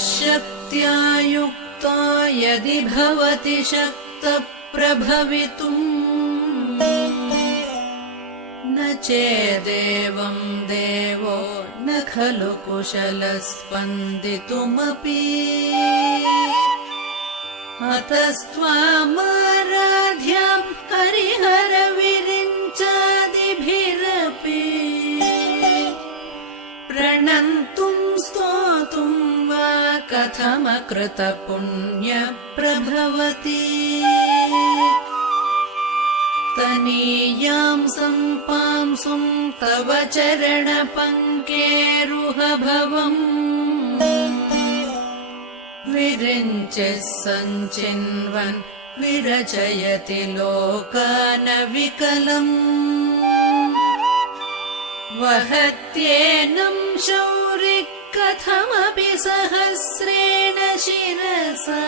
शक्त्या युक्तो यदि भवति शक्तप्रभवितुम् न चेदेवं देवो न खलु कुशलः स्पन्दितुमपि अतस्त्वामाराध्यां हरिहरविरिञ्चादिभिरपि प्रणन्तुं स्तोतुं वा कथमकृतपुण्यप्रभवति तनीयां सम्पांसुं तव चरणपङ्केरुहभवम् विरिञ्चिः सञ्चिन्वन् विरचयति लोकानविकलम् वहत्येनं शौरिः कथमपि सहस्रेण शिरसा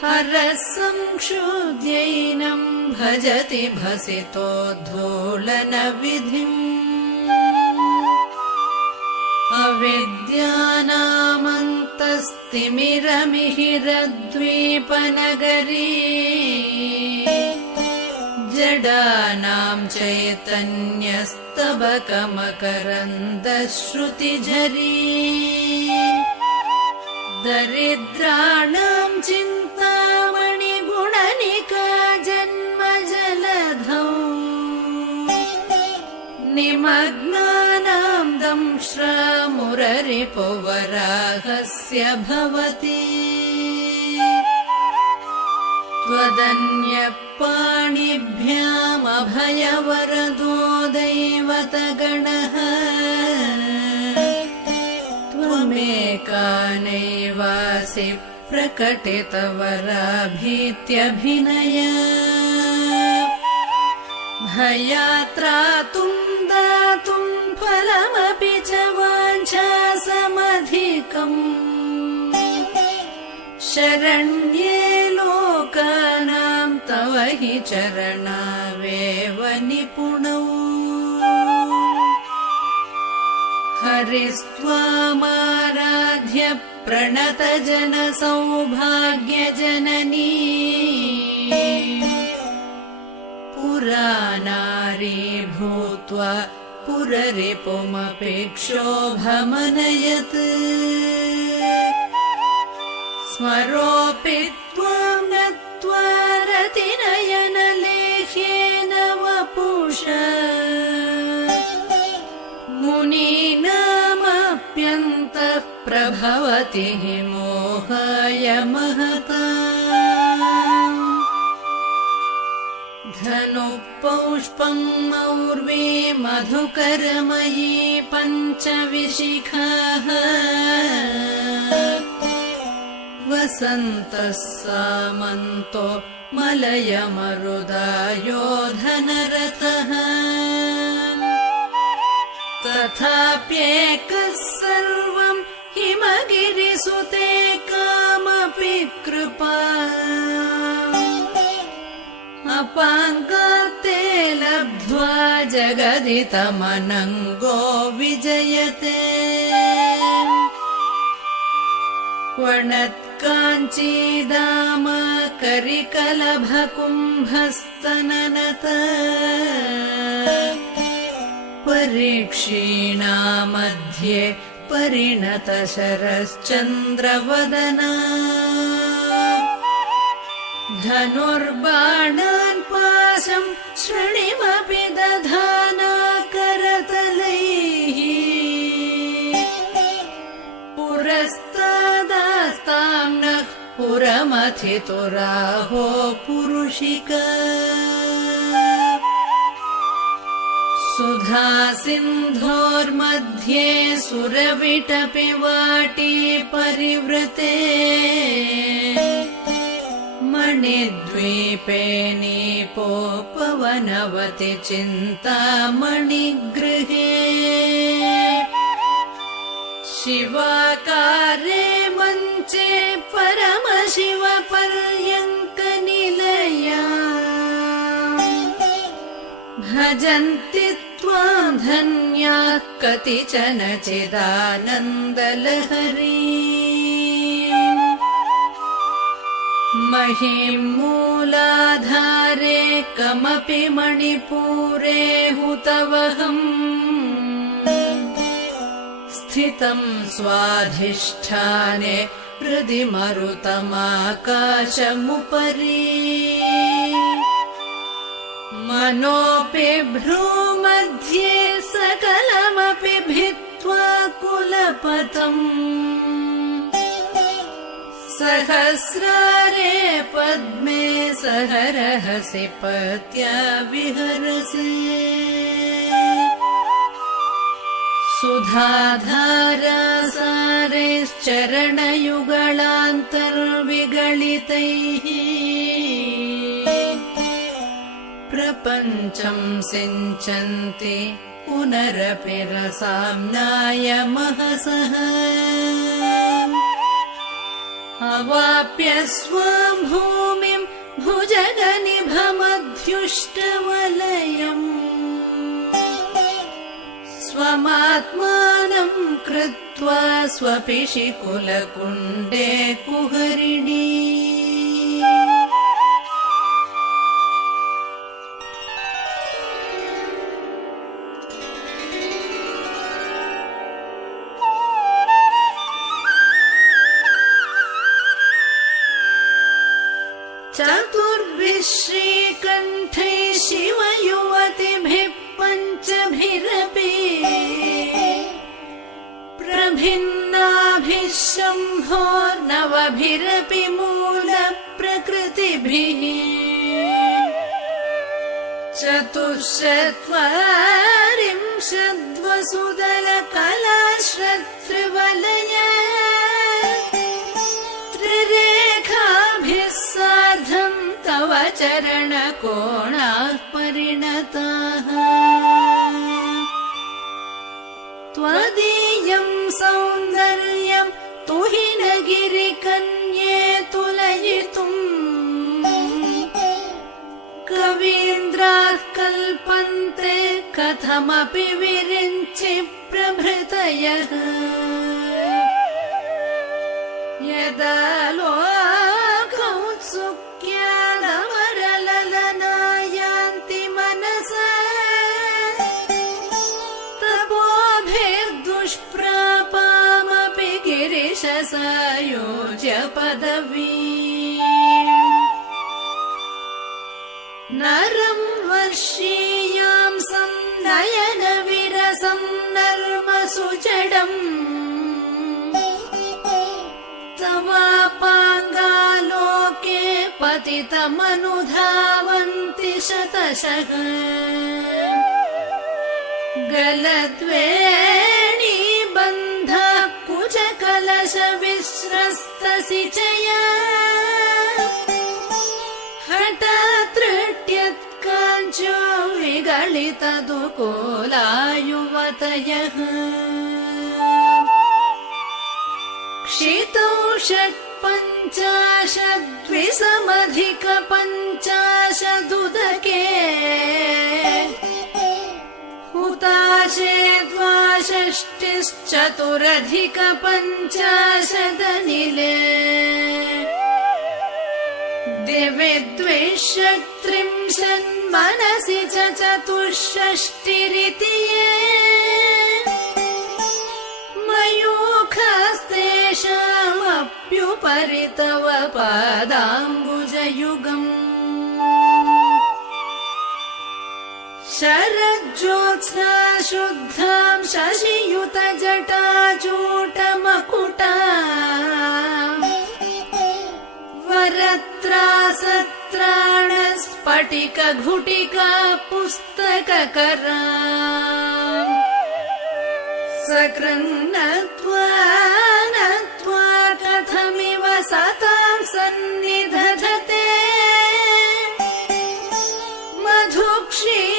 हरः संक्षुद्यैनं भजति भसितोद्धूलनविधिम् अविद्यानामन्तस्तिमिरमिहिरद्वीपनगरी जडानां चैतन्यस्तबकमकरन्दश्रुतिझरी दरिद्राणां चिन्तामणिगुणनिका जन्मजलधौ निमग्नानां दंश्रामुररिपुवराहस्य भवति त्वदन्यपाणिभ्यामभयवरदो दैवतगणः त्वमेका नैवासि प्रकटितवराभीत्यभिनय भयात्रातुं दातुं फलमपि च वाञ्छासमधिकम् शरण्ये लोकानां तव हि चरणावेव निपुणौ हरिस्त्वामाराध्य प्रणतजनसौभाग्यजननी पुरानारी भूत्वा पुररिपुमपेक्षोभमनयत् स्मरोऽपि त्वां नत्वा रतिनयनलेह्येन वपुषा मुनीनामप्यन्तः प्रभवति हि मोहाय महता धनुः पौष्पं मौर्वी मधुकरमयी पञ्चविशिखाः वसन्तः सामन्तो मलयमरुदायो धनरथः तथाप्येकः सर्वं हिमगिरिसुते कामपि कृपा अपाङ्गात्ते लब्ध्वा जगदितमनङ्गो विजयते क्वणत्काञ्चीदाम करिकलभकुम्भस्तननत परीक्षीणामध्ये परिणतशरश्चन्द्रवदना धनुर्बाणान् पाशं श्रेणिमपि दधाना करतलैः पुरस्तादास्तां नः पुरमथितुराहो पुरुषिका सुधा सिन्धोर्मध्ये सुरविटपि वाटी परिवृते मणिद्वीपे नीपोपवनवति चिन्तामणिगृहे शिवाकारे मञ्चे परमशिवपर्यङ्कनिलया भजन्ति त्वां धन्या रम्याः कतिचन चिदानन्दलहरी महीं मूलाधारे कमपि मणिपूरे हुतवहम् स्थितं स्वाधिष्ठाने हृदि मरुतमाकाशमुपरि मनोऽपि भ्रूमध्ये सकलमपि भित्त्वा कुलपतम् सहस्रारे पद्मे सहरहसि पत्या विहरसे सुधाधारासारेश्चरणयुगलान्तर्विगलितैः प्रपञ्चं सिञ्चन्ति पुनरपि रसाम्नाय महसः अवाप्य स्वां भूमिं भुजगनिभमध्युष्टवलयम् स्वमात्मानं कृत्वा स्वपिशिकुलकुण्डे कुहरिणी चतुर्भिः श्रीकण्ठैः शिवयुवतिभिः पञ्चभिरपि प्रभिन्नाभिः शम्भोर्नवभिरपि मूलप्रकृतिभिः चतुश्चत्वारिंशद्वसुदलकलाश्रतृवलय त्रिरेखाभिः सार्धं तव चरणकोणाः परिणताः त्वदीयं सौन्दर्यं तुहिनगिरिकन्ये तुलयितुम् कवीन्द्राः कल्पन्ते कथमपि विरिञ्चि प्रभृतयः यदा लोकौत्सुक्यादमरललनायान्ति मनसा तपोभिर्दुष्प्रापामपि गिरिशसायोज्य पदवी नरं वर्षीयां सन्नयनविरसं नर्मसुजडम् तवापाङ्गालोके पतितमनुधावन्ति शतशः गलद्वेणीबन्धः कुचकलशविस्रस्तसिचया हठात्तृट्यत्काञ्चो विगलितदुकूलायुवतयः क्षितौ षट्पञ्चाशद्विसमधिकपञ्चाशदुदके हुताशे द्वाषष्टिश्चतुरधिकपञ्चाशदनिले दिवि द्विषट्त्रिंशन्मनसि च चतुष्षष्टिरिति ये मयूखस्तेषामप्युपरि तव पादाम्बुजयुगम् शरज्योत्स्ना शुद्धां शशियुतजटाजूटमकुटा वरत्रासत्राणस्फटिकघुटिका पुस्तककरा सकृन्नत्वा नत्वा कथमिव सतां सन्निधधते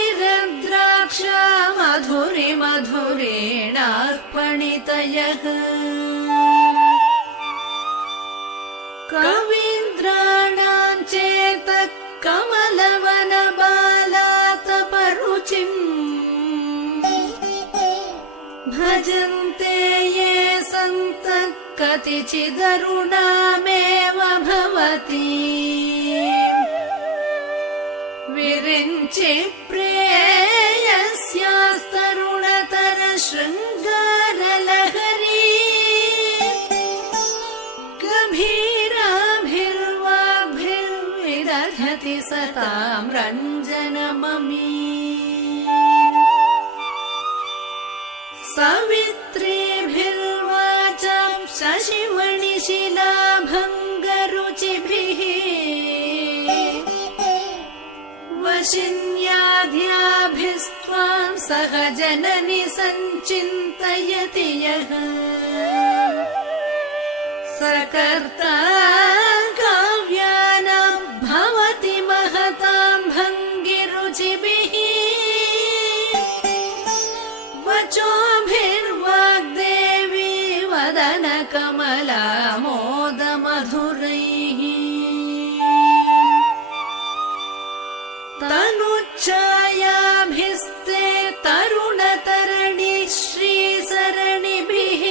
मधुक्षीरद्राक्षा मधुरिमधुरेणार्पणितयः कवीन्द्राणां चेतः कमलवनबालातपरुचिम् भजन्ते ये सन्तः कतिचिदरुणामेव भवति विरिञ्चि प्रेयस्यास्तरुणतर शृङ्गारलहरी गभीराभिर्वाग्भिर्विदधति सतां रञ्जनममी सवित्रीभिर्वाचां शशिमणिशिलाभङ्गरुचिभिः वशिन्याद्याभिस्त्वां सह जननि सञ्चिन्तयति यः सकर्ता काव्यानां भवति महतां भङ्गिरुचिभिः वचोभिर्वाग्देवी वदनकमला मोदमधुरैः तनुच्छायाभिस्ते तरुणतरणि श्रीसरणिभिः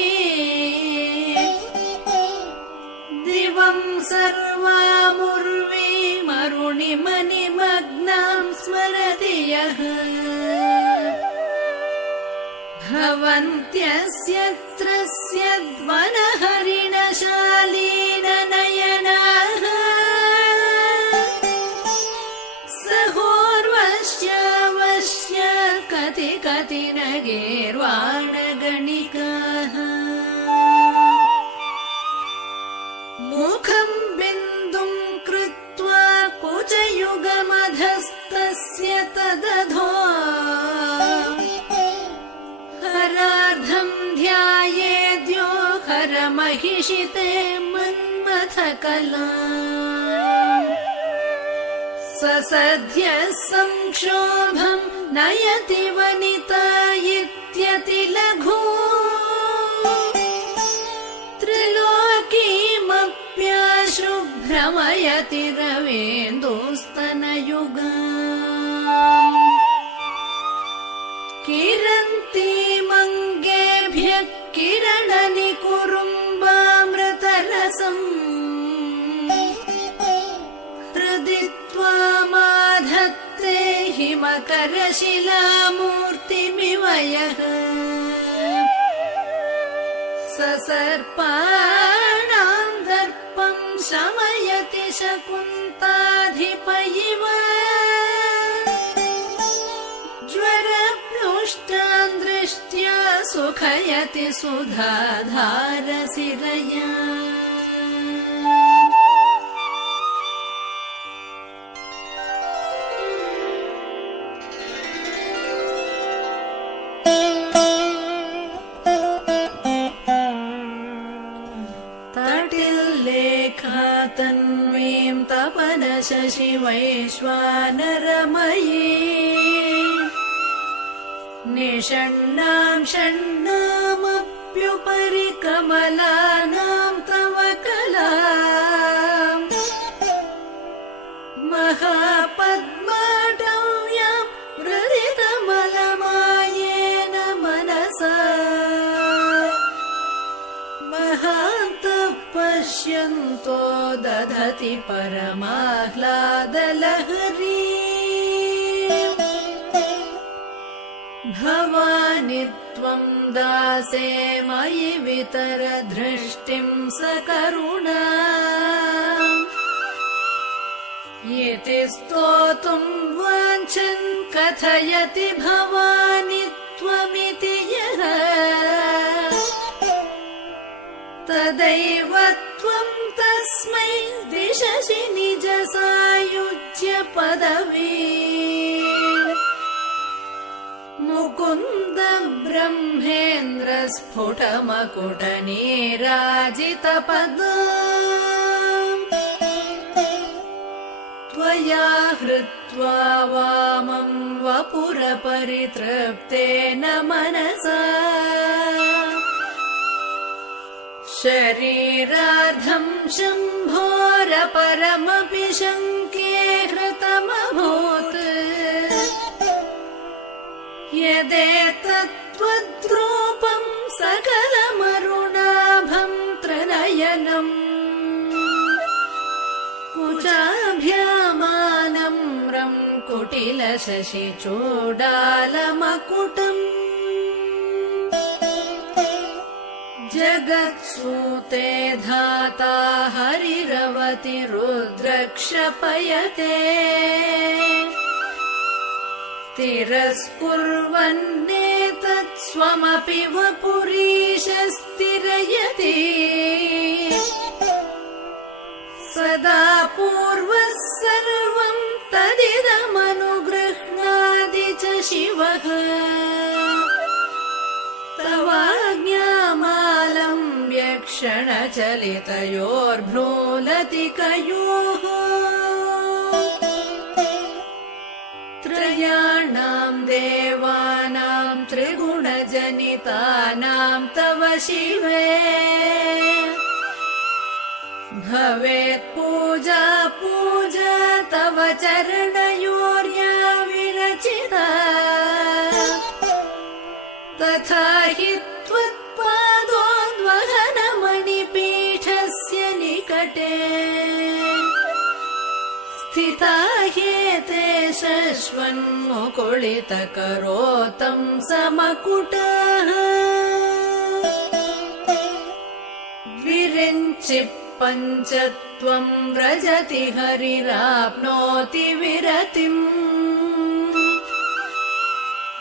दिवं सर्वामुर्वीमरुणिमनिमग्नां स्मरति यः भवन्त्यस्यत्रस्य वनहरिणशालीननयनाः सहोर्वश्यावश्य कति कति न गीर्वाणगणिकाः मुखं बिन्दुं कृत्वा कुचयुगमधस्तस्य तदधो हरार्धं ध्यायेद्यो हरमहिषिते मन्मथकला स सद्यः संक्षोभं नयति वनिता इत्यतिलघु त्रिलोकीमप्याशु भ्रमयति रवेन्दुस्तनयुगा किरन्तीमङ्गेभ्यः किरणनिकुरुम्बामृतरसम् हृदि त्वामाधत्ते हिमकरशिलामूर्तिमिव यः ससर्पाणां दर्पं शमयति शकुन्ताधिप इव ज्वरप्लुष्टान् दृष्ट्या सुखयति सुधाधारसिरया तटिल्लेखातन्वीं तपनशशिवैश्वानरमयी निषण्णां षण्णामप्युपरि कमलानां तव कलाम् महापद्माटव्यां हृदितमलमायेन मनसा महान्तः पश्यन्तो दधति परमाह्लादलहरी भवानि त्वं दासे मयि वितर दृष्टिं सकरुणा इति स्तोतुं वाञ्छन् कथयति भवानि त्वमिति यः तदैव त्वं तस्मै दिशसि निजसायुज्य पदवी मुकुन्द ब्रह्मेन्द्र स्फुटमकुटनीराजितपदा त्वया हृत्वा वामं वपुरपरितृप्तेन मनसा शरीरार्धं शम्भोरपरमपि शङ्के हृतमभूत् यदेतत्त्वद्रूपं सकलमरुणाभं त्रिनयनम् कुचाभ्यामानम्रं कुटिलशशिचूडालमकुटम् जगत्सूते धाता हरिरवति रुद्रक्षपयते तिरस्कुर्वन्नेतत् स्वमपि वपुरीशस्तिरयति सदा पूर्वः सर्वं तदिदमनुगृह्णाति च शिवः तवाज्ञामालम्ब्य क्षणचलितयोर्भ्रूलतिकयोः त्रयाणां देवानां त्रिगुणजनितानां तव शिवे भवेत् पूजा पूजा तव चरणयोर्या विरचिता तथा हि त्वत्पादोद्वहनमणिपीठस्य निकटे स्थिता ह्येते शश्वन्मुकुलितकरोतं समकुटः विरिञ्चि पञ्चत्वं व्रजति हरिराप्नोति विरतिम्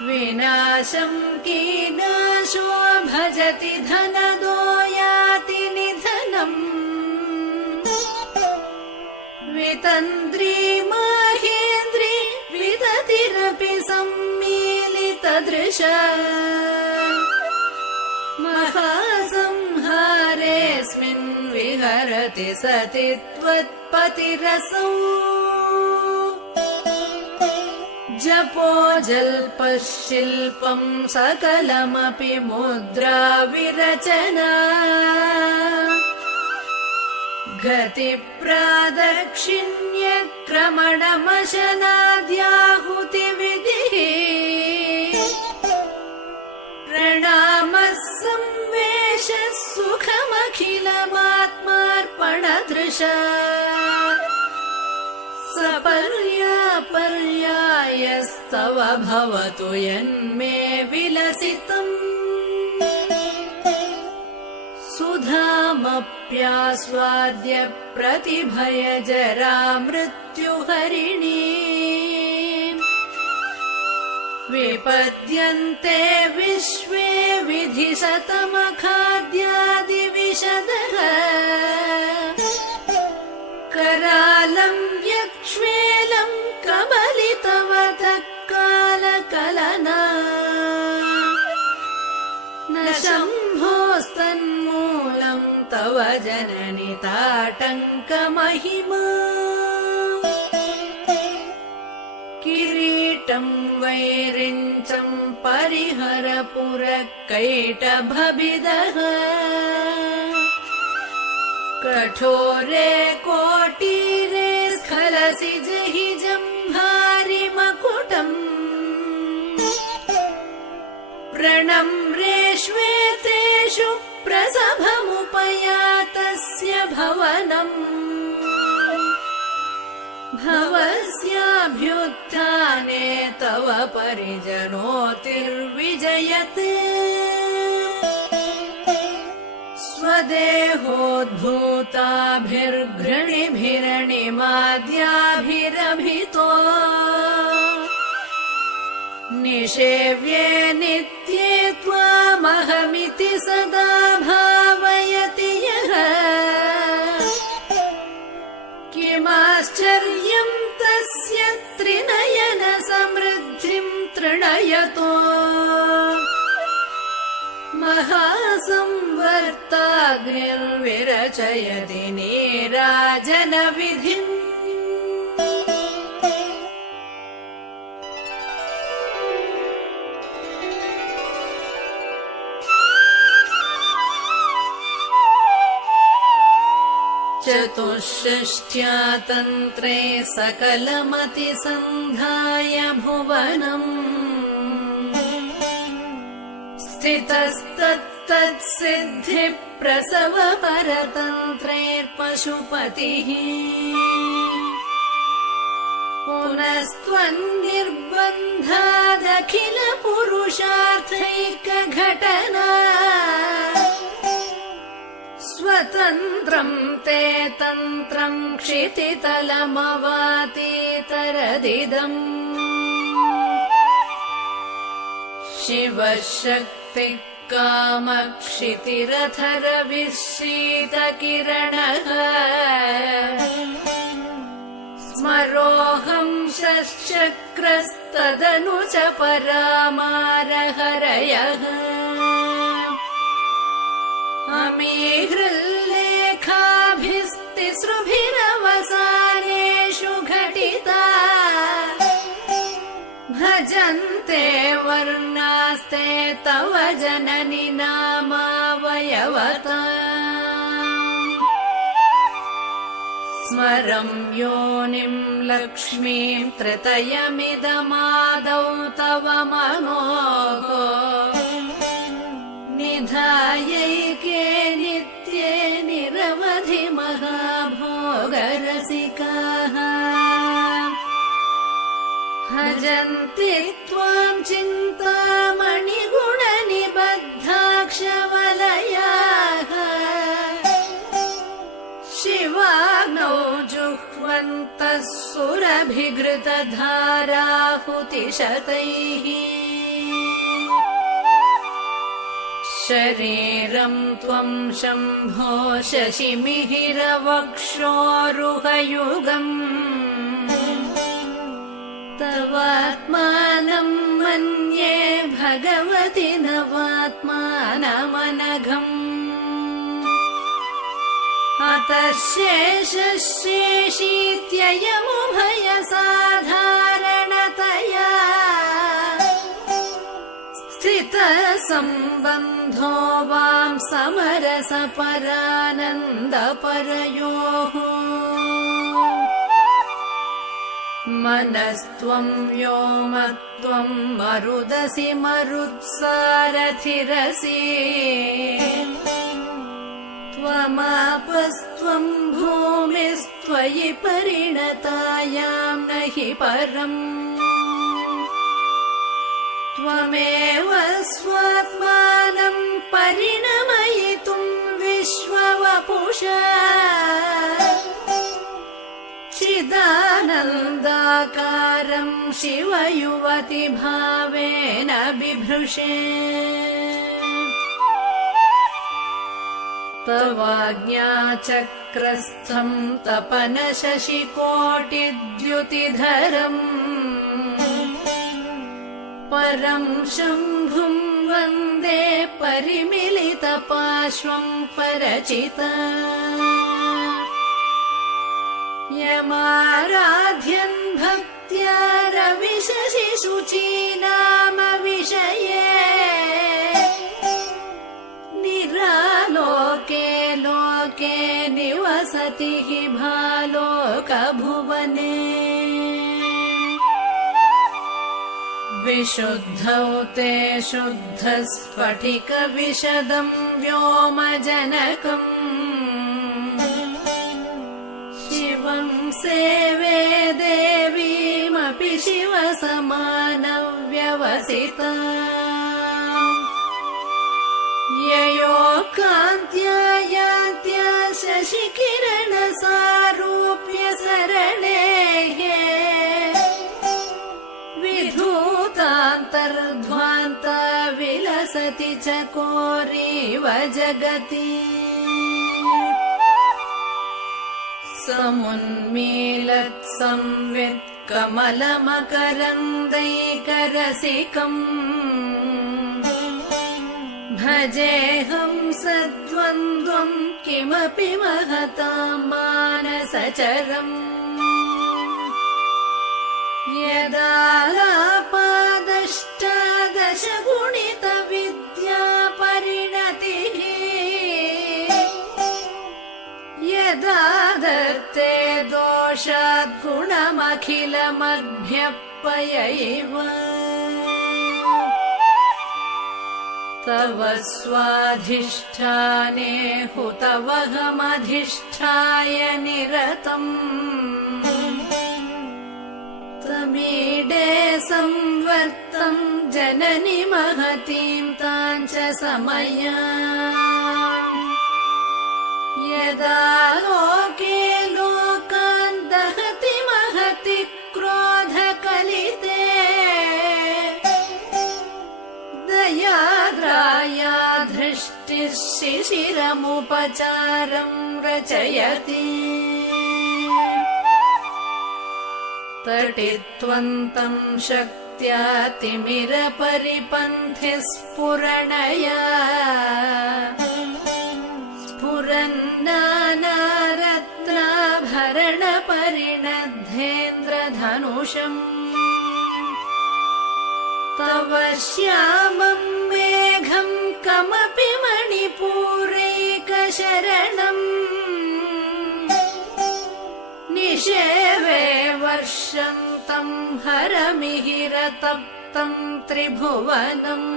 विनाशं कीनाशो भजति धनदो याति निधनम् वितन्द्री माहेन्द्री विदतिरपि सम्मीलितदृश महासंहारेऽस्मिन् विहरति सति त्वत्पतिरसौ जपो जल्पः शिल्पं सकलमपि मुद्रा विरचना गतिप्रादक्षिण्यक्रमणमशनाद्याहुतिविधिः प्रणामः संवेशः सुखमखिलमात्मार्पणदृशा सपर्यापर्यायस्तव भवतु यन्मे विलसितम् सुधामप्यास्वाद्य प्रतिभय जरा मृत्युहरिणी विपद्यन्ते विश्वे विधिशतमखाद्यादिविशदः करालं यक्ष्वेलं कबलितवतः कालकलना न शम्भोस्तन्मूलं तव जननि ताटङ्कमहिमा किरीटं वैरिञ्चं परिहर पुरकैटभभिदः कठोरे कोटीरे स्खलसि जहि जम्भारिमकुटम् प्रणम्रेष्वेतेषु प्रसभमुपयातस्य भवनम् भवस्याभ्युत्थाने तव परिजनोतिर्विजयत् स्वदेहोद्भूताभिर्घृणिभिरणिमाद्याभिरभितो निषेव्ये नित्ये त्वामहमिति सदा भावयति यः किमाश्चर्यं तस्य त्रिनयन समृद्धिं तृणयतो महासंवर्ताग्निर्विरचयति नीराजनविधिम् चतुष्षष्ट्या तन्त्रे सकलमतिसन्धाय भुवनम् स्थितस्तत् तत्सिद्धिप्रसव परतन्त्रैर्पशुपतिः पुनस्त्वन्निर्बन्धादखिल पुरुषार्थैकघटना स्वतन्त्रं ते तन्त्रं क्षितितलमवातीतरदिदम् शिवशक्तिः कामक्षितिरथरविशीतकिरणः स्मरोऽहं शश्चक्रस्तदनु च परामारहरयः अमीहृल्लेखाभिस्तिसृभिरवसानेषु घटिता भजन्ते वर्णास्ते तव जननि नामावयवता स्मरं योनिं लक्ष्मीं त्रितयमिदमादौ तव मनोः निधायैके नित्ये निरवधि महाभोगरसिकाः भजन्ति त्वां चिन्तामणिगुणनिबद्धाक्षवलयाः शिवाग्नौ जुह्वन्तः सुरभिघृतधाराहुतिशतैः शरीरं त्वं शम्भो शशिमिहिरवक्षोरुहयुगम् तवात्मानं मन्ये भगवति नवात्मानमनघम् अतः शेषशेषीत्ययमुभयसाधारणतया स्थितसम्बन्धो वां समरसपरानन्दपरयोः मनस्त्वं व्योमत्वं मरुदसि मरुत्सारथिरसि त्वमापस्त्वं भूमिस्त्वयि परिणतायां न हि परम् त्वमेव स्वात्मानं परिणमयितुं विश्ववपुषा चिदानन्दाकारं शिवयुवति भावेन बिभृशे तवाज्ञाचक्रस्थं तपनशशिकोटिद्युतिधरम् परं शम्भुं वन्दे परिमिलितपार्श्वं परचिता यमाराध्यन् भक्त्या रविशशिशुचीनामविषये निरालोके लोके निवसति हि भालोकभुवने विशुद्धौ ते शुद्धस्फटिकविशदं व्योमजनकम् शिवं सेवे देवीमपि शिवसमानव्यवसिता ययोकान्त्या यान्त्या शशिकिरणसारूप्य सरणेः विधूतान्तर्ध्वान्ता विलसति चकोरीव जगति समुन्मीलत्संवित् कमलमकरन्दैकरसिकम् भजेऽहं सद्वन्द्वं किमपि महतां मानसचरम् यदालापादष्टादशगुणितविद्या परिणतिः यदा दत्ते दोषाद्गुणमखिलमभ्यपयैव तव स्वाधिष्ठाने हुतवहमधिष्ठाय निरतम् तमीडे संवर्तम् जननि महतीम् ताम् च समया यदा लोके लोकान् दहति महति क्रोधकलिते दयाद्राया धृष्टिः शिशिरमुपचारम् रचयति तटित्वन्तम् शक्त्या तिमिरपरिपन्थिः स्फुरणया स्फुरन्नानारत्नाभरणपरिणद्धेन्द्रधनुषम् तव श्यामम् मेघम् कमपि मणिपूरैकशरणम् निषेवे वर्षन्तम् हरमिहिरतप्तम् त्रिभुवनम्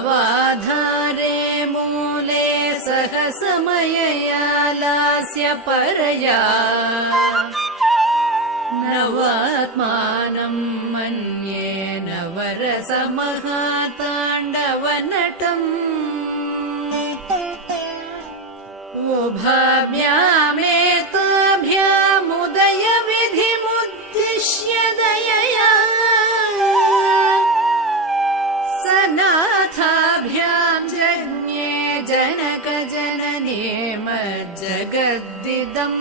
तवाधारे मूले सहसमयया लास्य परया नवात्मानम् मन्ये नवरसमहाताण्डवनटम् उभाभ्यामेताभ्यामुदयविधिमुद्दिश्य दयया सनाथाभ्याम् जज्ञे जनकजननी मज्जगद्दिदम्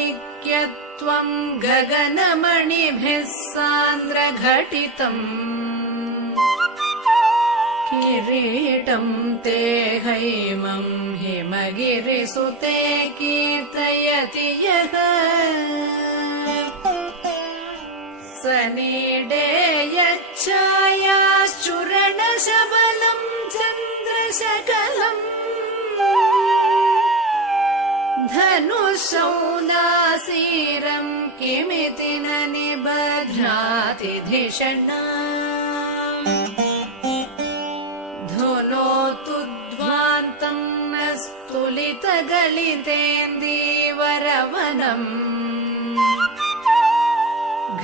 गतैर्माणिक्यत्वम् गगनमणिभिः सान्द्रघटितम् किरीटम् ते हैमम् हिमगिरिसुते कीर्तयति यः सनीडे यच्छायाश्चूरणशबलम् चन्द्रशकलम् धनुशौलासीरम् किमिति न निबध्नाति धिषणा धुनोतु ध्वान्तम् न स्तुलितगलितेन्दीवरवनम्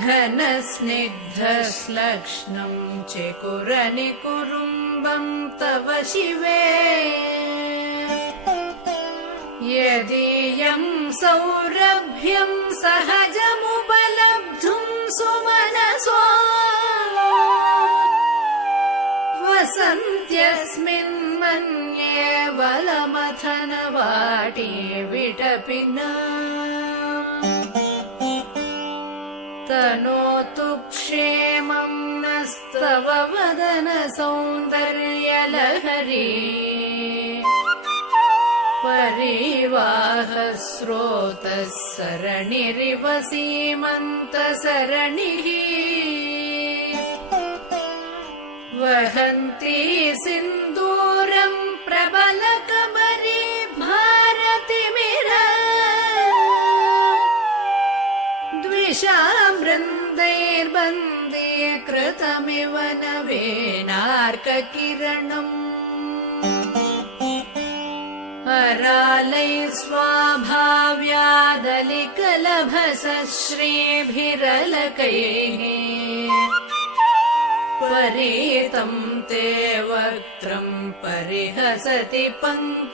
घनस्निग्धश्लक्ष्णम् चिकुरनिकुरुम्बम् तव शिवे यदीयम् सौरभ्यम् सहजमुपलब्धुम् सुमनसो वसन्त्यस्मिन्मन्ये वलमथनवाटी विटपिना तनोतु क्षेमम् नस्तव वदन सौन्दर्यलहरी परिवाहस्रोतः सरणिरिव सीमन्तसरणिः वहन्ती सिन्दूरम् प्रबलकबरी भारतिमिर द्विषाम् वृन्दैर्बन्दीकृतमिव नवेनार्ककिरणम् अरालैः स्वाभाव्यादलिकलभसश्रीभिरलकैः परीतम् ते वक्त्रम् परिहसति पङ्केरुहरुचिम्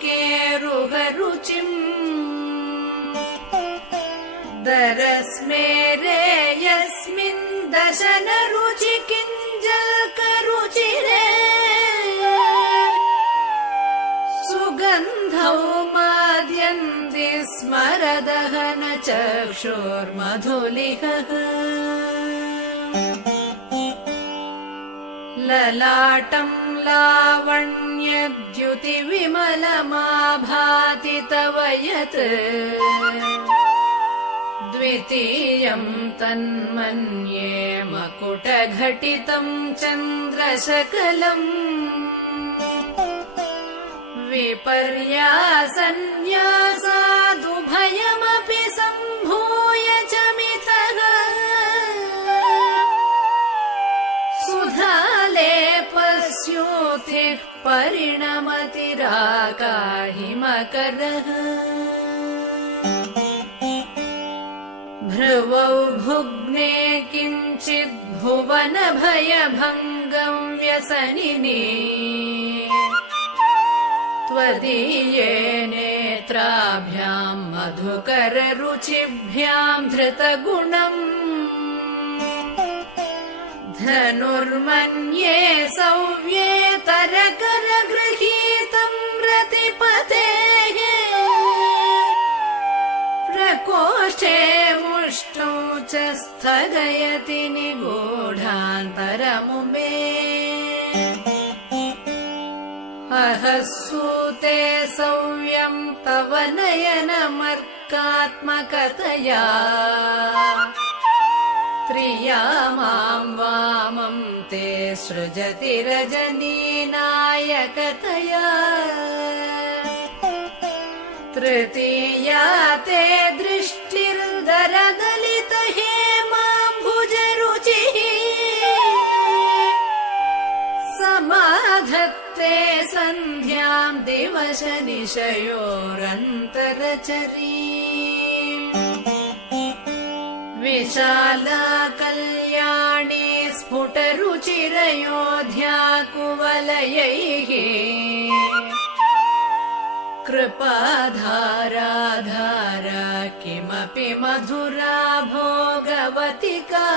दरस्मेरे यस्मिन् दशनरुचि किञ्जल्करुचिरे सुगन्धौ माद्यन्ति स्मरदहन चक्षुर्मधुलिहः ललाटम् लावण्यद्युतिविमलमाभाति तव यत् द्वितीयं तन्मन्ये मकुटघटितं चन्द्रशकलम् विपर्यासन्न्यासादुभयमपि सम्भूय च मिथः सुधालेपस्योतिः परिणमतिराकाहिमकरः भ्रुवौ भुग्ने किञ्चित् भुवनभयभङ्गं व्यसनिने त्वदीये नेत्राभ्यां मधुकररुचिभ्यां धृतगुणम् धनुर्मन्ये सौव्ये तरकरगृहीतं रतिपतेः प्रकोष्ठे मुष्टौ च स्थगयति निगूढान्तरमुमे अहसूते सौव्यं तव नयनमर्कात्मकतया त्रियामां वामं ते सृजति रजनीनायकतया तृतीया ते दृष्टिर्दरदलितहेमाम्बुजरुचिः समाधत्ते सन्ध्यां दिवशनिशयोरन्तरचरीम् विशाला कल्याणी स्फुटरुचिरयोध्या कुवलयैः कृपाधाराधारा किमपि मधुरा भोगवतिका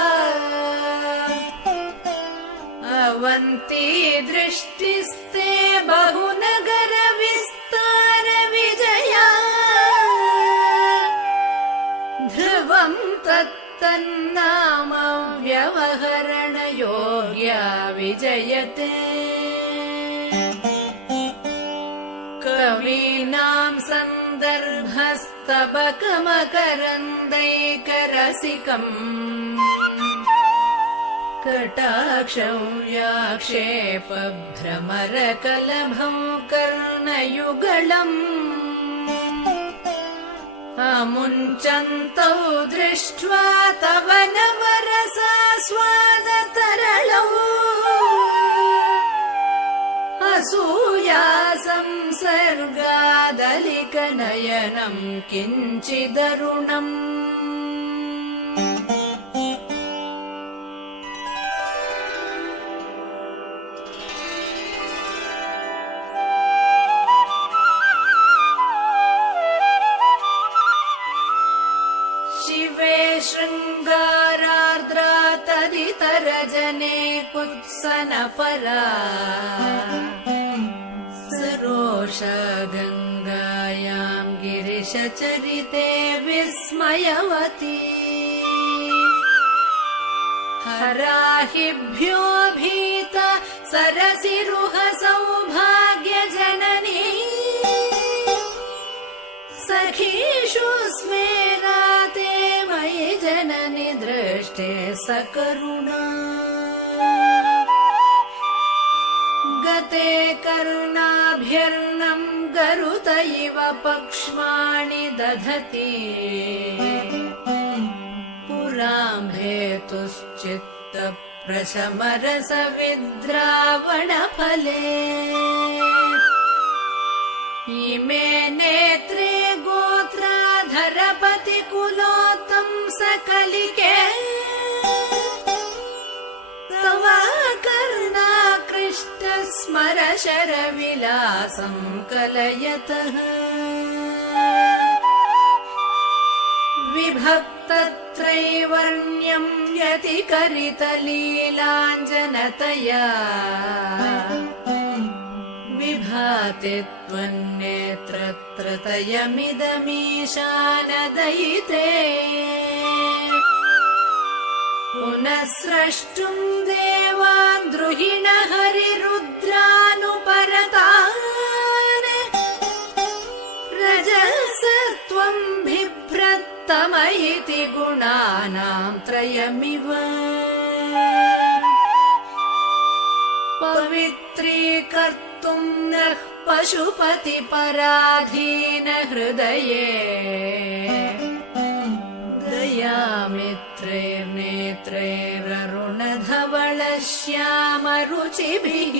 अवन्ती दृष्टिस्ते बहुनगर विस्तार विजया ध्रुवं तत्तन्नाम व्यवहरणयोग्या विजयते कवीनां सन्दर्भस्तबकमकरन्दैकरसिकम् कटाक्षौ व्याक्षेपभ्रमरकलभं कर्णयुगलम् अमुञ्चन्तौ दृष्ट्वा तव नवरसास्वादतरलौ असूया संसर्गादलिकनयनं किञ्चिदरुणम् शिवे शृङ्गारार्द्रा तदितरजने कुत्सनपरा सरोषा गङ्गायां गिरिशचरिते विस्मयवती हराहिभ्यो भीता सरसिरुह सौभाग्यजननी सखीषु स्मेराते मयि जननि दृष्टे सकरुणा गते करुणाभ्यर्नं गरुत इव पक्ष्माणि दधति पुराम्भेतुश्चित्तप्रशमरसविद्रावणफले इमे नेत्रे गोत्राधरपतिकुलोत्तं सकलिके तव कर्णाकृष्टस्मरशरविलासं कलयतः विभक्तत्रैवर्ण्यं व्यतिकरितलीलाञ्जनतया विभाति त्वन्नेत्रत्रतयमिदमीशानदयिते पुनः स्रष्टुं देवान् द्रुहिण हरिरुद्रानुपरतान् रजसत्वं बिभ्रत्तमयिति तां त्रयमिव पवित्रीकर्तुं नः पशुपतिपराधीन हृदये दयामित्रैर्नेत्रैररुणधवलश्यामरुचिभिः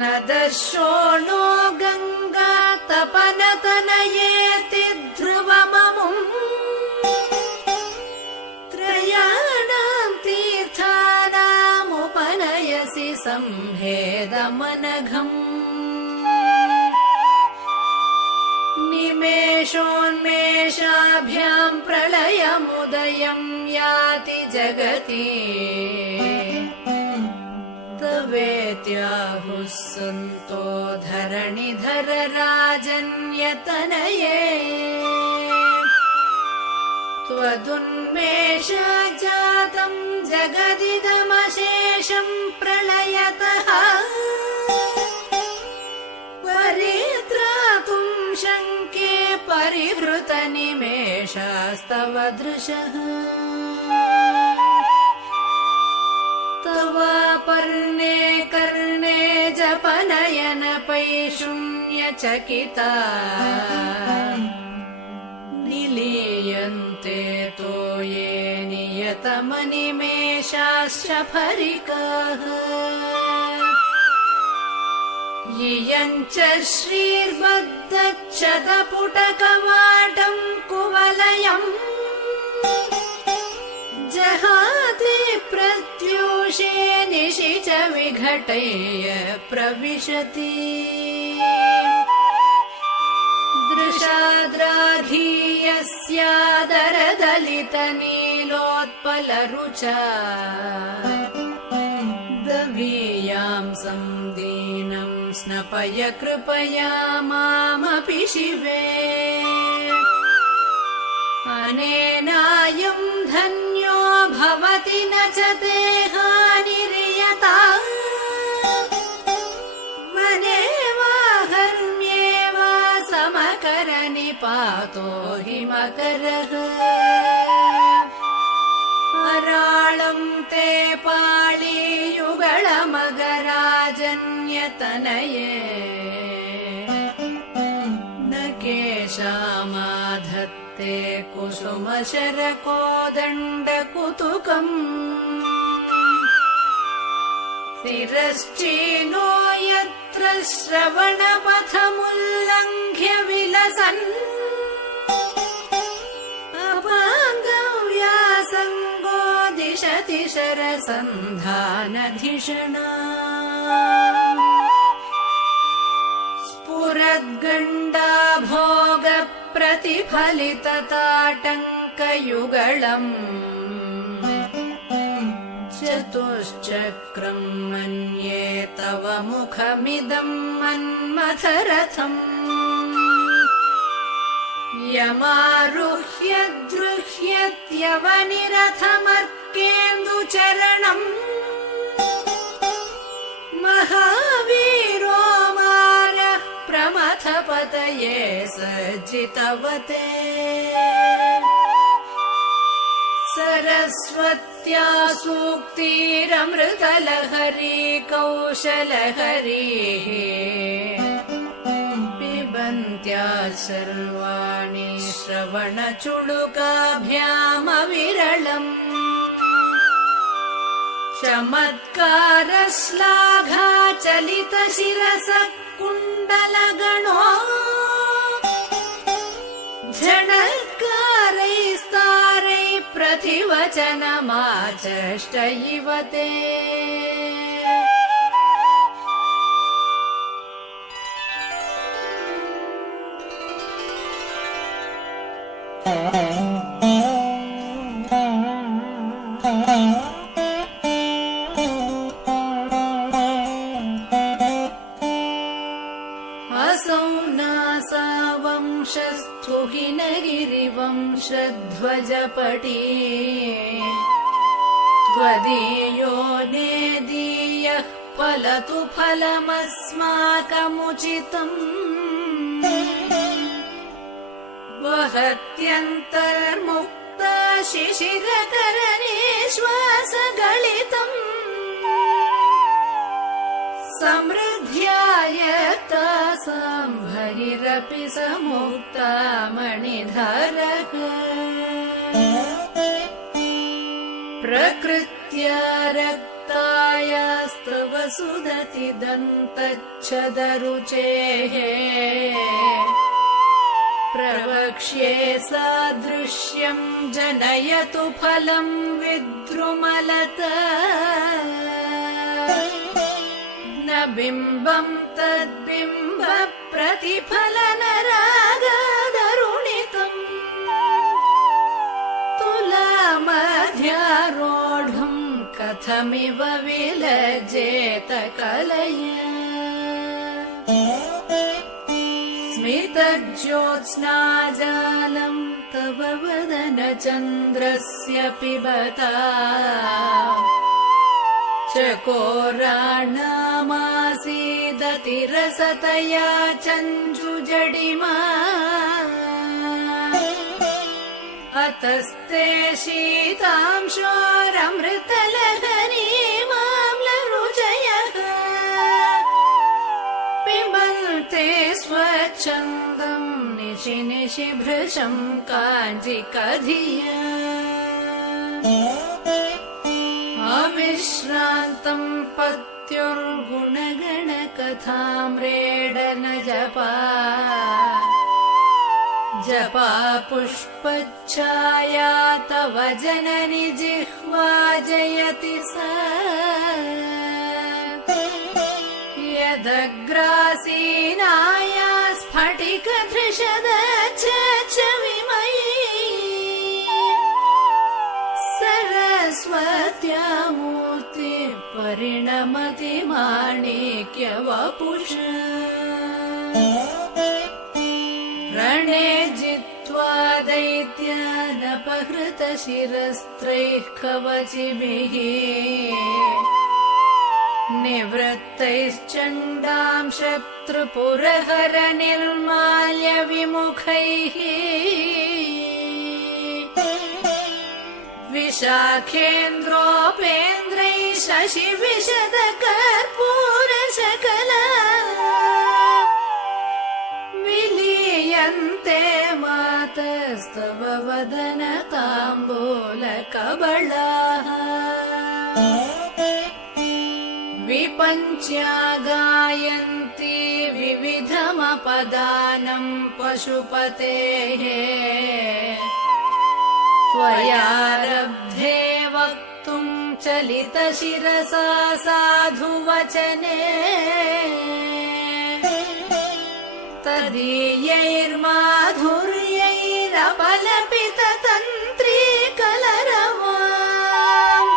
न दर्शोणो गङ्गातपनतनयेति ध्रुवममुम् त्रयाणां तीर्थानामुपनयसि संभेदमनघम् निमेषोन्मेषाभ्यां प्रलयमुदयं याति जगति तवेत्याहुः सन्तो धरणिधर राजन्यतनये त्वदुन्मेषजातं जगदिदमशेषं प्रलयतः परित्रातुं शङ्के परिहृतनिमेषास्तव दृशः तवापर्णे कर्णे जपनयन पैशून्यचकिता निलीयन्ते तोये नियतमनिमेषाश्च फरिकाः इयञ्च श्रीर्बद्धच्छतपुटकवाटं कुवलयम् जहाति प्रत्यूषे निशिच विघटय्य प्रविशति दृशाद्राघीयस्यादरदलितनीलोत्पलरुचा दवीयां संदीनं स्नपय कृपया मामपि शिवे अनेनायं धन्यो भवति न च ते हानिर्यता वने वा हर्म्ये वा समकरनिपातो हिमकरः अराळं ते पाळीयुगळमगराजन्यतनये न केशामाधत्ते कुसुमशरकोदण्डकुतुकम् शिरश्चीनो यत्र श्रवणपथमुल्लङ्घ्य विलसन् अपाङ्गव्यासङ्गो दिशति शरसन्धानधिषणा स्फुरद्गण्डाभोगप्रतिफलितताटङ्कयुगळम् चतुश्चक्रं मन्ये तव मुखमिदं मन्मथरथम् यमारुह्य द्रुह्यत्यवनिरथमर्केन्दुचरणम् महावीरो मारः प्रमथपतये सज्जितवते सरस्वत्या सूक्तिरमृतलहरी कौशलहरीः पिबन्त्या सर्वाणि श्रवणचुळुकाभ्यामविरलम् चमत्कारश्लाघा चलितशिरसः कुण्डलगणो झणत्कारैस्तारै प्रतिवचनमाचष्ट इव ते असौ नासावंशस्थु हिनगिरिवंशध्वजपटी त्वदीयो नेदीयः फलतु फलमस्माकमुचितम् वहत्यन्तर्मुक्त शिशिरकरनिश्वासगलितम् समृद्ध्यायता सम्भरिरपि समुक्ता मणिधरः प्रकृत्या रक्तायास्तव सुदति दन्तच्छदरुचेः प्रवक्ष्ये सादृश्यं जनयतु फलं विद्रुमलता न बिम्बं तद्बिम्ब प्रतिफलनरागदरुणितम् तुलामध्यारूढं कथमिव विलज्जेत कलया स्मितज्योत्स्नाजालं तव वदनचन्द्रस्य पिबता चकोराणामासीदतिरसतया चञ्जुजडिमा अतस्ते शीतांशोरमृतलहरीमाम्लरुचयः पिबन्ते स्वच्छन्दं निशि निशि भृशं काञ्जिकधिया अविश्रान्तं पत्युर्गुणगणकथाम्रेडन जपा पुष्पच्छाया तव जननि जिह्वा जयति सा यदग्रासीनाया स्फटिकधृषदच्छविमयी सरस्वत्या मूर्ति परिणमति माणिक्यवपुषा रणे जित्वा दैत्यानपहृतशिरस्त्रैः कवचिभिः निवृत्तैश्चण्डां शत्रुपुरहर निर्माल्य विमुखैः विशाखेन्द्रोपेन्द्रैः शशिविशदकर्पूरशकला विलीयन्ते मातस्तव वदनताम्बूलकबलाः विपञ्च्या गायन्ति विविधमपदानं पशुपतेः त्वयारब्धे वक्तुं चलितशिरसा साधुवचने तदीयैर्माधुर्यैरपलपिततन्त्रीकलरवाम्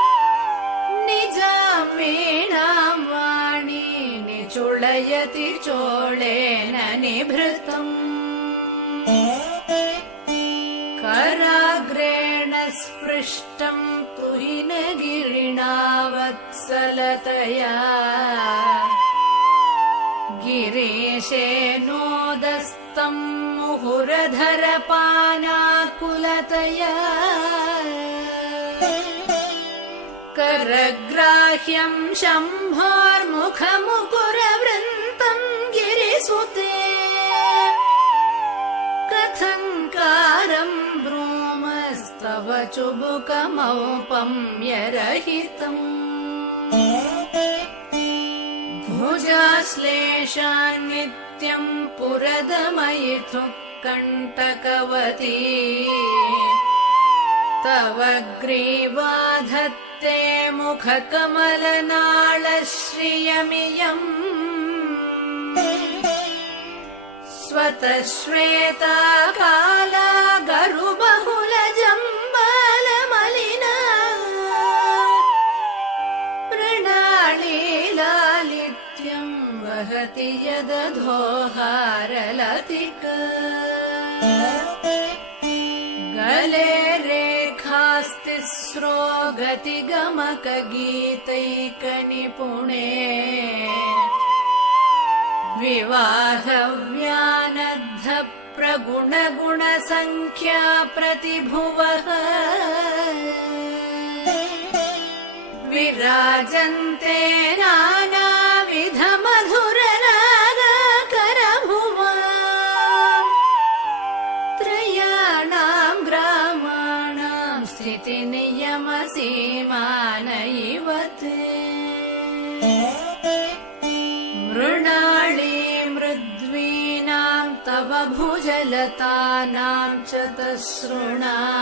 निजां वीणां वाणी निचुळयति चोळेन निभृतम् कराग्रेण स्पृष्टं तुहिनगिरिणा वत्सलतया गिरीशेनोदस्तं मुहुरधरपानाकुलतया करग्राह्यं शम्भोर्मुखमुकुरवृन्तं गिरिसुते कथङ्कारं ब्रूमस्तव चुबुकमौपम्यरहितम् भुजाश्लेषान् नित्यं पुरदमयितुः कण्टकवती तव ग्रीवाधत्ते मुखकमलनाळश्रियमियम् स्वतः श्वेता काला गरुबहुलजम्बालमलिना मृणालीलालित्यं वहति यदधोहारलतिका गले रेखास्तिस्रो गतिगमकगीतैकनिपुणे विवाहव्यानद्ध प्रगुणगुणसङ्ख्या प्रतिभुवः विराजन्ते नानाविधमधुररागकरभुवा त्रयाणां ग्रामाणां स्थितिनियमसीमानैवत् मृणाली मृद्वीनां तव भुजलतानां चतसृणाम्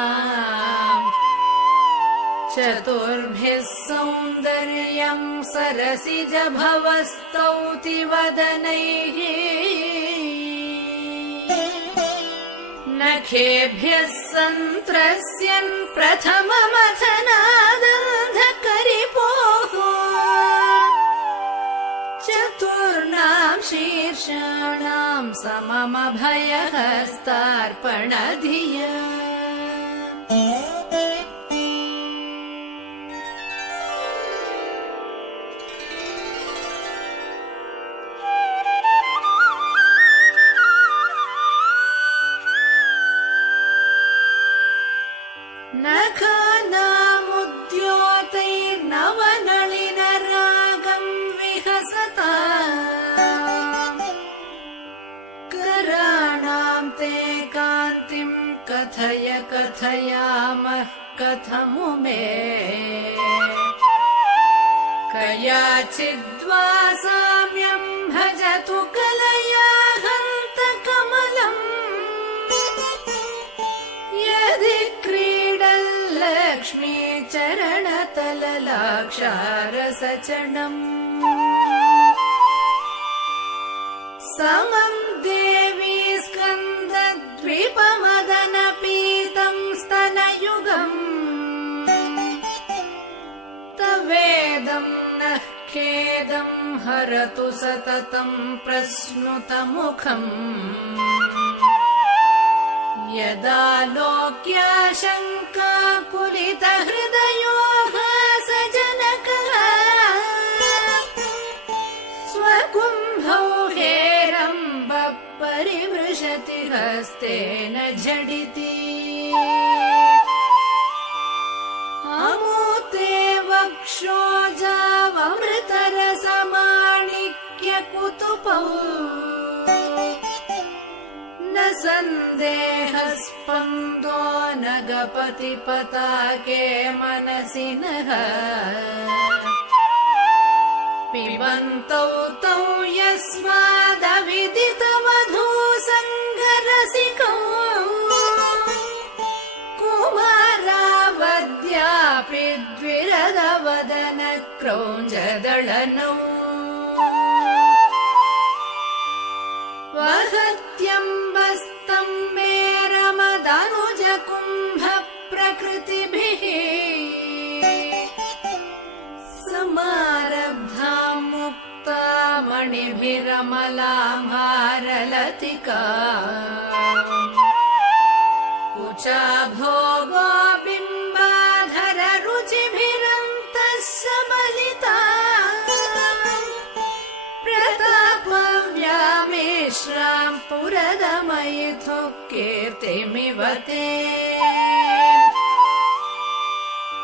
चतुर्भिः सौन्दर्यं सरसिजभवस्तौति वदनैः नखेभ्यः सन्त्रस्यन् प्रथममथनादन्धकरिपोः चतुर्णां शीर्षाणां सममभयहस्तार्पणधिया नखानामुद्योतैर्नवनलिनरागं विहसता कराणां ते कान्तिं कथय कथयामः कथमु मे कयाचिद्वा साम्यं भजतु कलया हन्तकमलम् यदि क्रीडल्लक्ष्मी चरणतललाक्षारसचणम् समं देवी स्कन्दद्विपमदनपीतं स्तनयुगम् तवेदं नः खेदं हरतु सततं प्रस्नुतमुखम् यदा लोक्याशङ्काकुलितहृदयोः सजनकः स्वकुम्भौ हेरम्बः परिवृशति हस्तेन झटिति अमूते वक्षोजावमृतरसमाणिक्यकुतुपौ न सन्देहस्पन्दो नगपतिपताके मनसि नः पिबन्तौ तौ यस्मादविदितवधूसङ्गरसिकौ कुमारावद्यापि द्विरदवदनक्रौञ्जदळनौ वहत्यम्बस्तं मेरमदनुजकुम्भप्रकृतिभिः समारब्धां मुक्ता मणिभिरमलां हारलतिका कुचा भोगो बिम्बाधर रुचिभिरन्तः सबलिता प्रतापव्यामेश्रां पुरदमयिथो कीर्तिमिव ते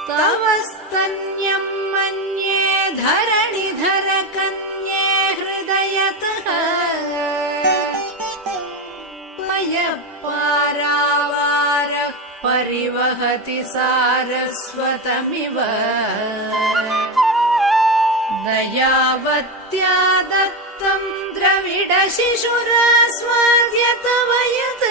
तव स्तन्यं मन्ये धरणिधर कन्ये हृदयतः पयःपारावारः परिवहति सारस्वतमिव दयावत्या दत्तं द्रविडशिशुरास्वाद्य तव यत्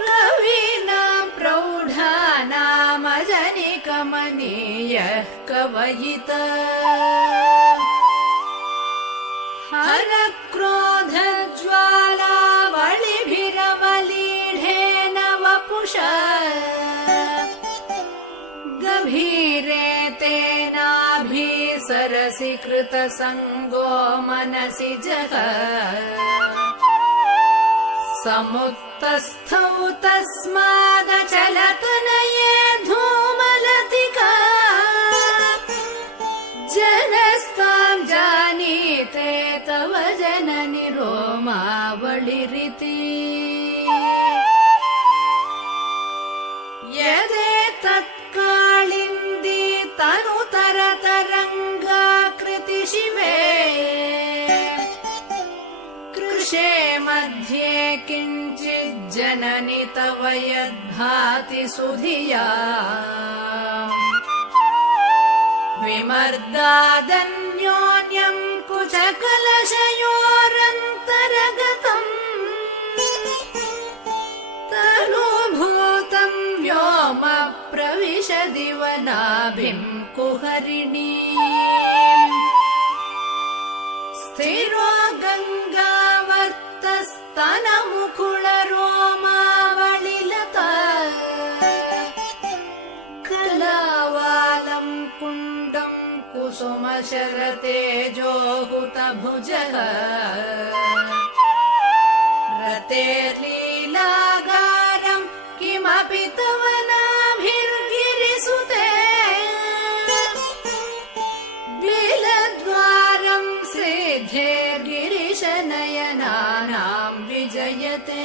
कवीनां प्रौढानामजनिकमनीयः कवयिता हरक्रोधज्वालावलिभिरवलीढेन वपुषा गभीरे तेनाभिसरसि कृतसङ्गो मनसि जह समुत्तस्थौ तस्मादचलतनये धूमलतिका जनस्तां जानीते तव जननि रोमावळि तनुतरतरङ्गाकृति शिवे कृशे मध्ये किञ्चिज्जननि तव यद्भाति सुधिया विमर्दादन्योन्यम् कुचकलशयोरन्तरगतम् तनुभूतम् व्योम प्रविशदिवनाभिम् कुहरिणी स्थिरो गङ्गावर्तस्तनमुकुलरोमावलिलता कलावालम् कुण्डम् कुसुमशरतेजोहुतभुजः रतेर्लीलागारम् किमपि तव नाभिर्गिरिसुते बिलद्वारम् श्रीधेर्गिरिशनयनानाम् विजयते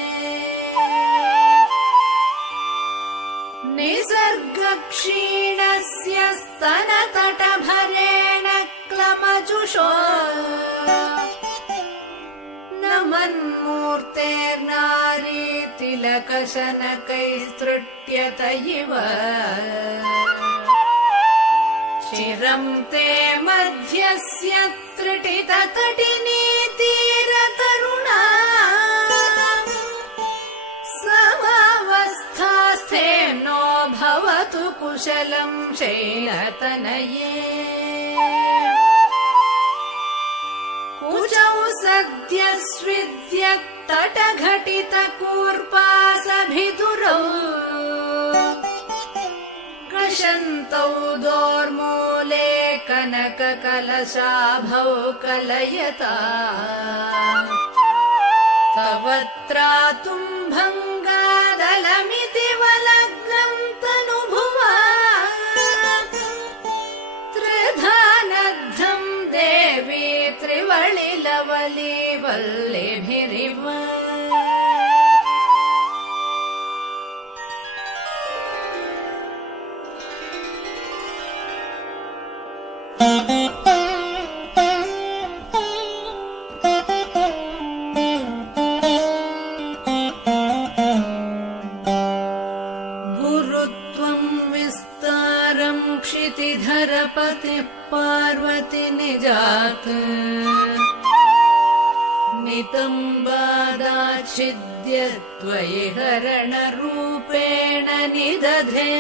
निसर्गक्षीणस्य स्तनतटभरेण क्लमजुषो नमन्मूर्तेर्नारी तिलकशनकैस्तृट्यत इव चिरम् ते मध्यस्य त्रिटिततटिनी तीरतरुणा समावस्थास्थेनो भवतु कुशलम् शैलतनये कुचौ सद्य स्विद्यत्तटघटितकूर्पासभिधुरौ कषन्तौ दोर्मूले कनककलशाभौ कलयता तव त्रातुम् भङ्गादलमिति वलग्नम् तनुभुवा त्रिधानद्धम् देवी त्रिवलिलवली वल्लिभिरिव क्षितिधरपतिः पार्वती निजात् नितम्बादाच्छिद्य त्वयि हरणरूपेण निदधे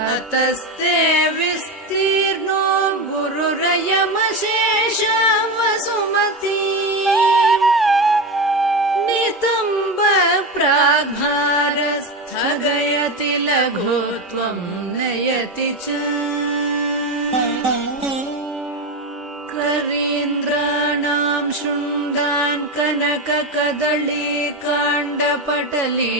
हतस्ते विस्तीर्णो गुरुरयमशेषा वसुमती नितम्ब प्राग्भारस्थगयति लघुत्वम् नयति च करीन्द्राणाम् शृङ्गान् कनककदली काण्डपटली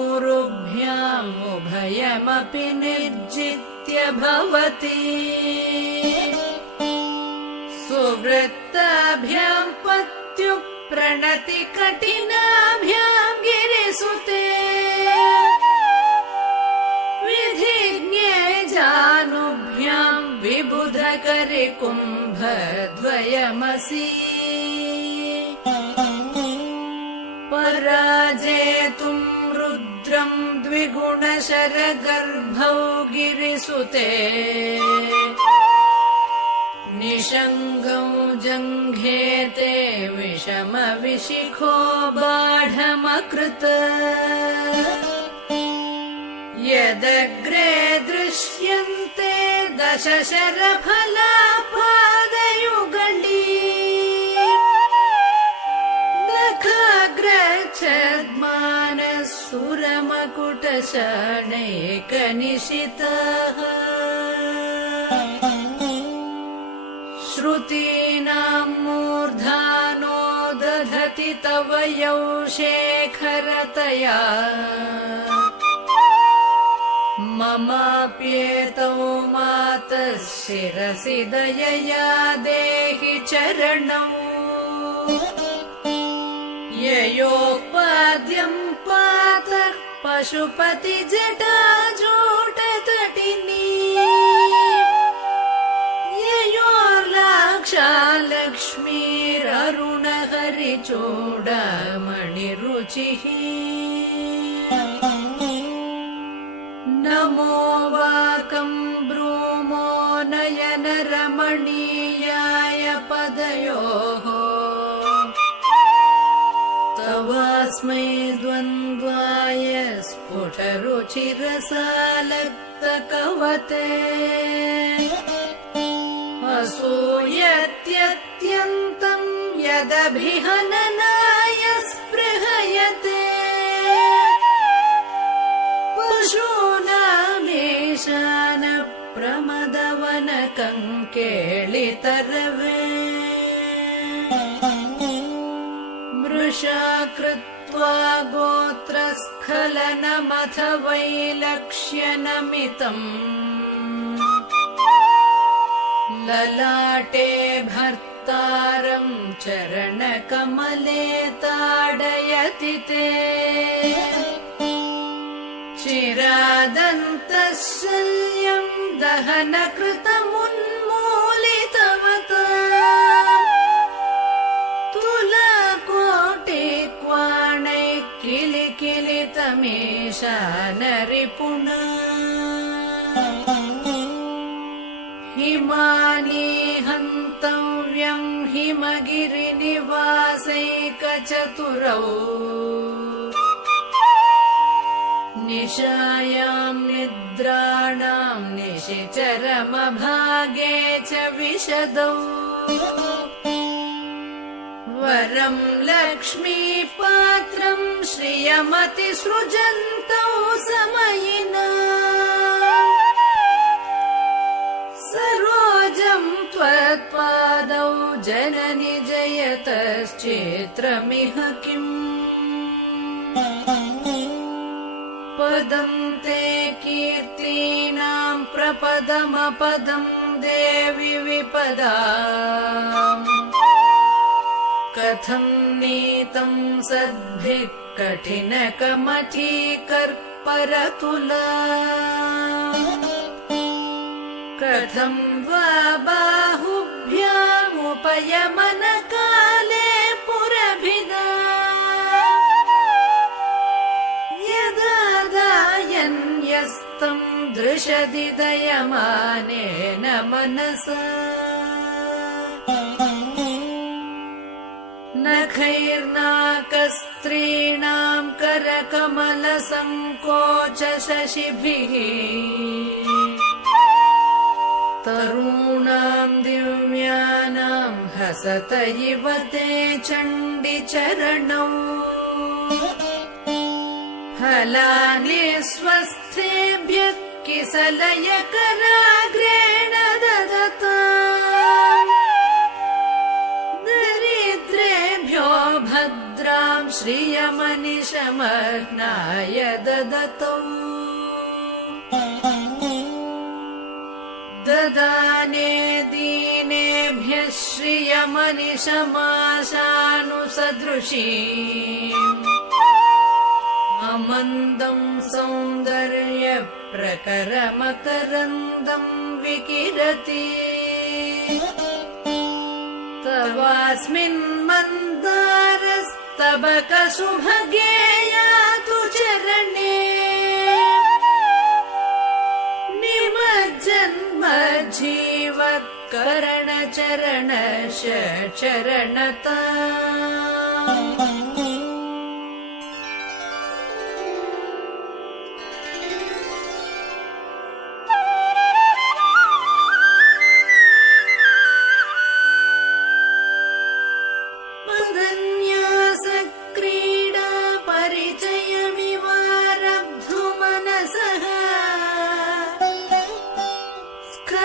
उभाभ्यामूरुभ्याम् उभयमपि निर्जित्य भवति सुवृत्ताभ्याम् पत्युः प्रणति कठिनाभ्याम् गिरिसुते विधिज्ञे जानुभ्याम् विबुधकरिकुम्भद्वयमसि पराजेतुम् रुद्रम् द्विगुणशरगर्भौ गिरिसुते निषङ्गौ जङ्घेते विषमविशिखो बाढमकृत यदग्रे दृश्यन्ते दशशरफलापादयुगली दखाग्रच्छद्मानः सुरमकुटशणैकनिशितः श्रुतीनाम् मूर्धानो दधति तव यौ शेखरतया ममाप्येतौ मातः शिरसि दयया देहि चरणौ ययोपाद्यम् पशुपति जटाजूटतटिनी ययोर्लाक्षा लक्ष्मीररुणहरिचूडामणिरुचिः नमो वाकं ब्रूमो नयनरमणीयाय पदयोः तवास्मै द्वन्द्वाय स्फुटरुचिरसालक्तकवते असूयत्यत्यन्तं यदभिहननाय स्पृहयते पशूनामेशान प्रमदवनकङ्केलितरवे मृषा कृत्वा गोत्रस्खलनमथ वैलक्ष्यनमितम् ललाटे भर्तारं चरणकमले ताडयति ते चिरादन्तशल्यं दहनकृतमुन्मूलितवता तुलाकोटिक्वाणैः किलिकिलितमेशानरिपुणा हिमानी हन्तव्यं हिमगिरिनिवासैकचतुरौ निशायां निद्राणां निशिचरमभागे च विशदौ वरं लक्ष्मीपात्रं श्रियमतिसृजन्तौ समयिना सरोजं त्वत्पादौ जननि जयतश्चेत्रमिह किम् पदं ते कीर्तीनां प्रपदमपदं देवि विपदा कथं नीतं सद्भिः कठिनकमठीकर्परतुला कथं वा बाहुभ्यामुपयमनकाले पुरभिदा यदा दायन्यस्तं दृशति दयमानेन मनसा नखैर्नाकस्त्रीणां करकमलसङ्कोचशशिभिः तरूणां दिव्यानां हसत इव ते चण्डिचरणौ फलानि स्वस्थेभ्यः किसलयकराग्रेण ददता दरिद्रेभ्यो भद्रां श्रियमनिशमह्नाय ददतौ ददाने दीनेभ्यः श्रियमनिशमाशानुसदृशीम् अमन्दं सौन्दर्यप्रकरमकरन्दं विकिरति तवास्मिन् मन्दारस्तबकसुभगे यातु चरणे निमज्जन्मज्जीवकरणचरणशरणता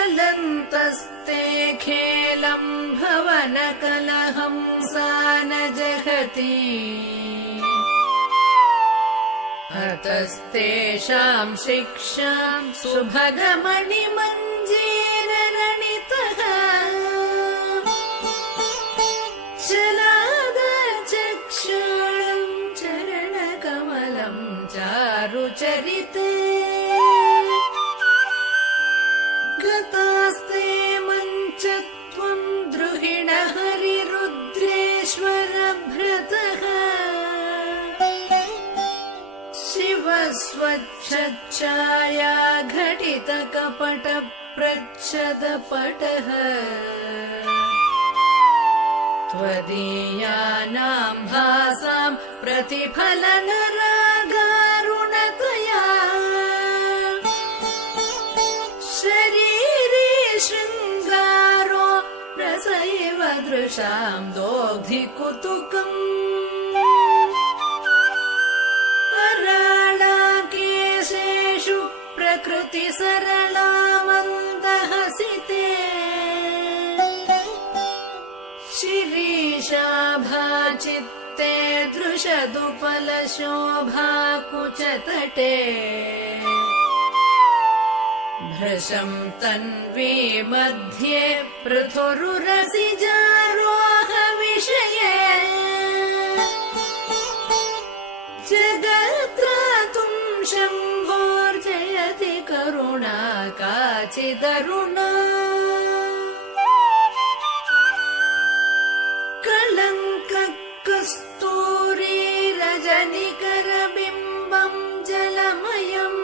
स्खलन्तस्ते खेलं भवनकलहं सा न जगति अतस्तेषां शिक्षां सुभगमणिमञ्जीररणितः चलादचक्षुषं चरणकमलं च चारुचरिते गतास्ते मञ्चत्वं द्रुहिण हरिरुद्रेश्वर भृतः शिवस्वच्छाया घटित कपट प्रच्छदपटः त्वदीयानां भासां प्रतिफलनरागारुणतया शरीरे शृङ्गारो रसैव दृशां दोग्धिकुतुकम् अराळाकेशेषु प्रकृति सरला मन्दहसिते शिरीशाभाचित्ते दृशदुपलशोभाकुचतटे भृशं तन्वी मध्ये पृथुरुरसिजारोहविषये जगत्रातुं शम्भोर्जयति करुणा काचिदरुणा कलङ्ककस्तूरी रजनिकरबिम्बं जलमयम्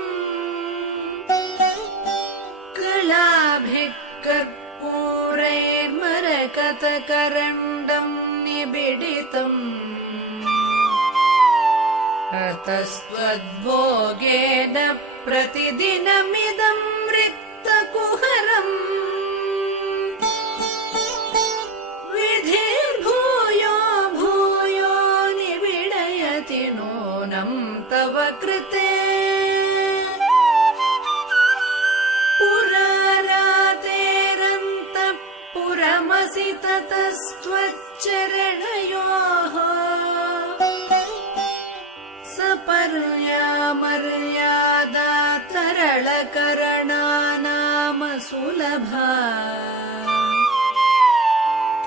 कलाभिः कर्पूरैर्मरकतकरण्डं निबिडितम् अतस्त्वद्भोगेन प्रतिदिनमिदं रिक्तकुहरम् विधिर्भूयो भूयो निबिडयति नूनं तव कृते पुरारातेरन्तःपुरमसि ततस्त्वच्चरणयोः सपर्यामर्यादा तरलकरणानाम सुलभा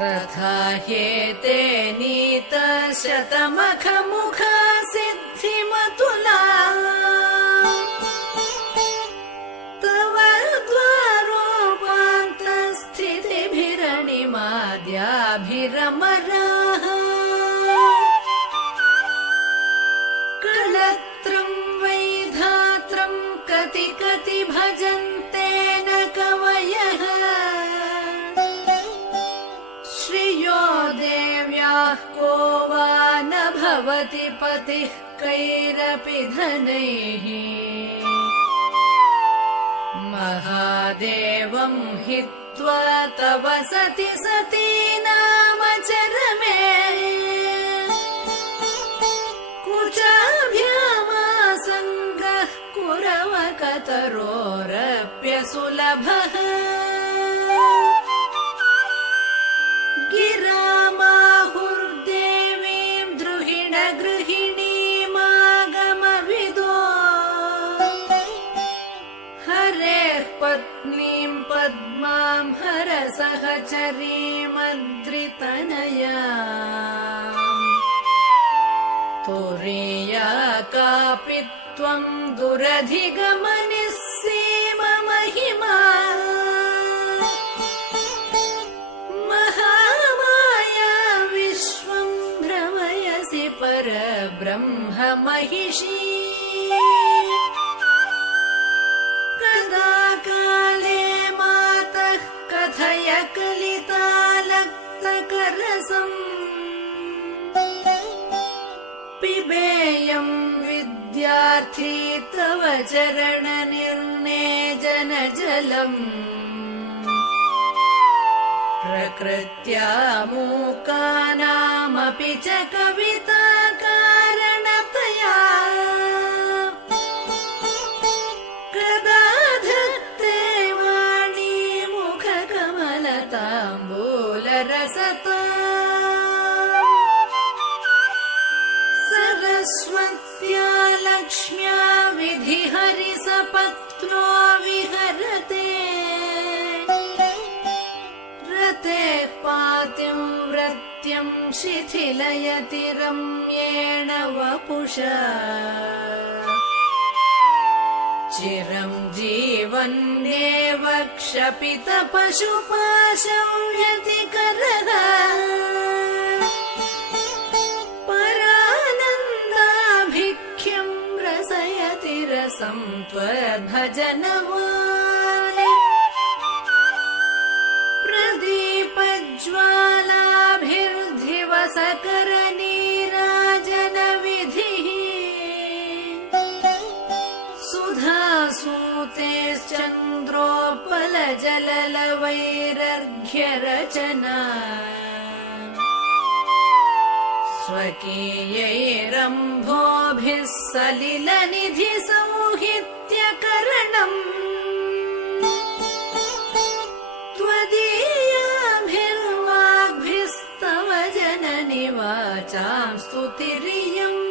तथा ह्येते नीतशतमखमुखा सिद्धिमतुला तव द्वारोपान्तस्थितिभिरणिमाद्याभिरमराः कलत्रं वैधात्रं कति कति भजन्ते न कवयः श्रियो देव्याः को वा न भवति पतिः कैरपि धनैः महादेवं हित्वा तव सति सती नाम चरमे कुचाभ्यामासङ्गः कुरवकतरोरप्यसुलभः गिरामाहुर्देवीं द्रुहिण गृहिणीमागमविदो हरेः पत्नीं पद्मां हरसहचरीमद्रितनया तुरीया कापि त्वं दुरधिगमनिस्सीममहिमा महामाया विश्वं भ्रमयसि परब्रह्ममहिषी कदा काले मातः कथय कलितालक्तकरसम् पिबेयं विद्यार्थी तव चरणनिर्नेजनजलम् प्रकृत्या मूकानामपि च कविता कारणतया कदा धत्ते वाणी मुखकमलताम्बूलरसता सरस्वत्या लक्ष्म्या विधिहरिसपत्नो विहरते रतेः पातिव्रत्यं शिथिलयति रम्येण वपुषा चिरं जीवन्नेव क्षपितपशुपाशं व्यतिकरः परानन्दाभिख्यं रसयति रसं त्वद्भजनवान् प्रदीपज्वालाभिर्धिवसकरनीराजनविधिः सुधासूतेश्चन्द्रोपलजललवैरर्घ्यरचना स्वकीयैरम्भोभिः सलिलनिधिसौहित्यकरणम् त्वदीयाभिर्वाग्भिस्तव जननि वाचां स्तुतिरियम्